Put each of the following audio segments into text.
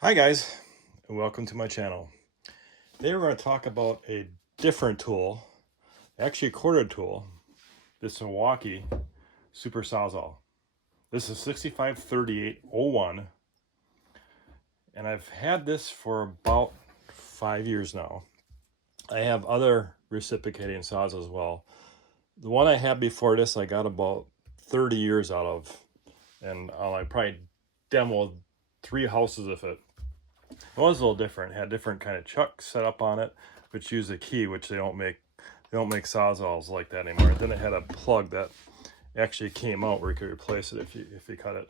Hi guys, and welcome to my channel. Today we're going to talk about a different tool, actually a corded tool, this Milwaukee Super Sawzall. This is 653801, and I've had this for about 5 years now. I have other reciprocating saws as well. The one I had before this I got about 30 years out of, and I probably demoed 3 houses with it. It was a little different. It had different kind of chucks set up on it, which used a key, which they don't make Sawzalls like that anymore. Then it had a plug that actually came out where you could replace it if you cut it.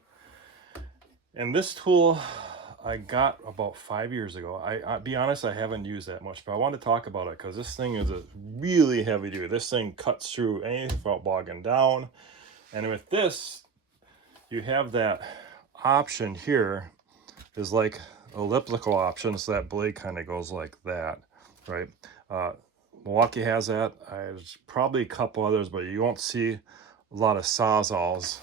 And this tool I got about 5 years ago. I'll be honest, I haven't used that much, but I want to talk about it because this thing is a really heavy duty. This thing cuts through anything without bogging down. And with this, you have that option here is like elliptical option, so that blade kind of goes like that, right? Milwaukee has that. There's probably a couple others, but you won't see a lot of Sawzalls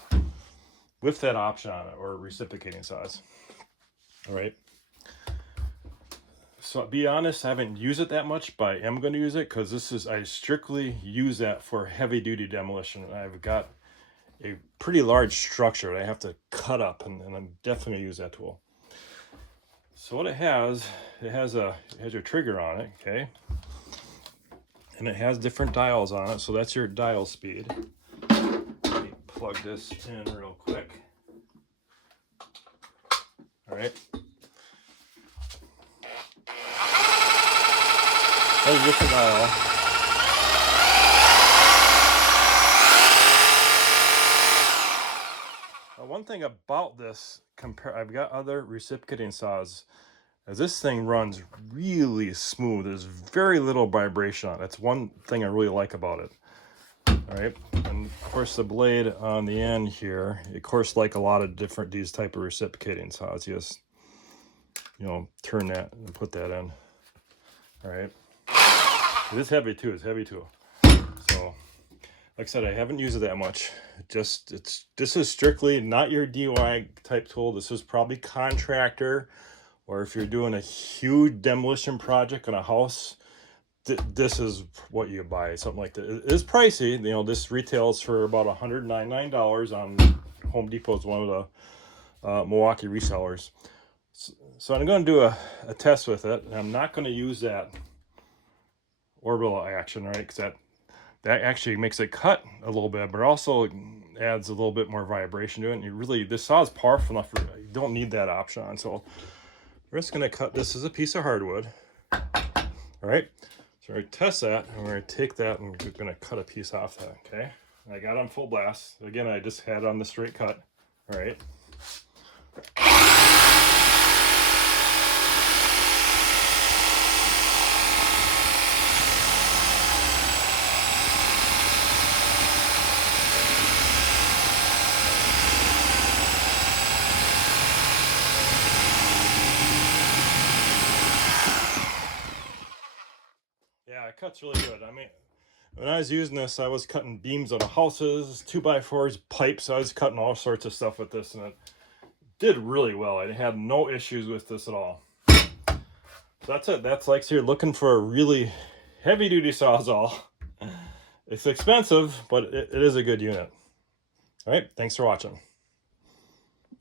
with that option on it, or reciprocating saws. All right. So to be honest, I haven't used it that much, but I am going to use it because I strictly use that for heavy duty demolition. And I've got a pretty large structure that I have to cut up, and I'm definitely going to use that tool. So what it has your trigger on it, okay? And it has different dials on it, so that's your dial speed. Let me plug this in real quick. All right. There's a different dial. One thing about this, I've got other reciprocating saws, as this thing runs really smooth. There's very little vibration on it. That's one thing I really like about it. All right, and of course the blade on the end here, of course, like a lot of different these type of reciprocating saws, you just turn that and put that in. All right, it is heavy too. It's heavy too. So like I said, I haven't used it that much. This is strictly not your DIY type tool. This is probably contractor, or if you're doing a huge demolition project on a house, this is what you buy, something like that. It is pricey. This retails for about $199 on Home Depot. Is one of the Milwaukee resellers. So I'm going to do a test with it. And I'm not going to use that orbital action, right? Because that actually makes it cut a little bit, but also adds a little bit more vibration to it. And this saw is powerful enough you don't need that option on. So we're just going to cut this as a piece of hardwood. All right. So we're going to test that, and we're going to take that, and we're going to cut a piece off that, okay? I got it on full blast. Again, I just had it on the straight cut. All right. Yeah, it cuts really good. I mean, when I was using this, I was cutting beams out of houses, 2x4s, pipes. I was cutting all sorts of stuff with this, and it did really well. I had no issues with this at all. So that's it. That's like, so you're looking for a really heavy-duty Sawzall. It's expensive, but it is a good unit. All right, thanks for watching.